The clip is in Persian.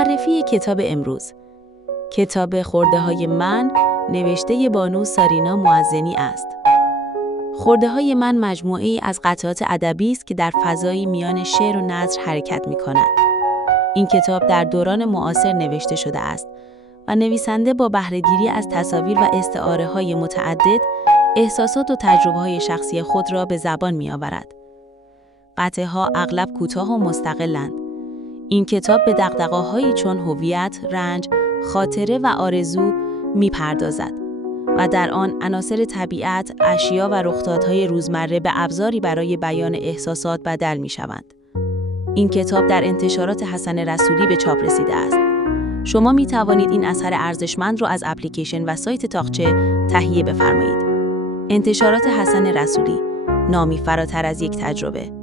معرفی کتاب امروز. کتاب خرده‌های من نوشته بانو سارینا معزنی است. خرده‌های من مجموعه‌ای از قطعات ادبی است که در فضایی میان شعر و نثر حرکت می‌کند. این کتاب در دوران معاصر نوشته شده است و نویسنده با بهره‌گیری از تصاویر و استعاره‌های متعدد احساسات و تجربه‌های شخصی خود را به زبان می‌آورد. قطعه‌ها اغلب کوتاه و مستقلند. این کتاب به دغدغه‌هایی چون هویت، رنج، خاطره و آرزو می‌پردازد و در آن عناصر طبیعت، اشیا و رخدادهای روزمره به ابزاری برای بیان احساسات بدل می‌شوند. این کتاب در انتشارات حسن رسولی به چاپ رسیده است. شما می توانید این اثر ارزشمند را از اپلیکیشن و سایت طاقچه تهیه بفرمایید. انتشارات حسن رسولی، نامی فراتر از یک تجربه.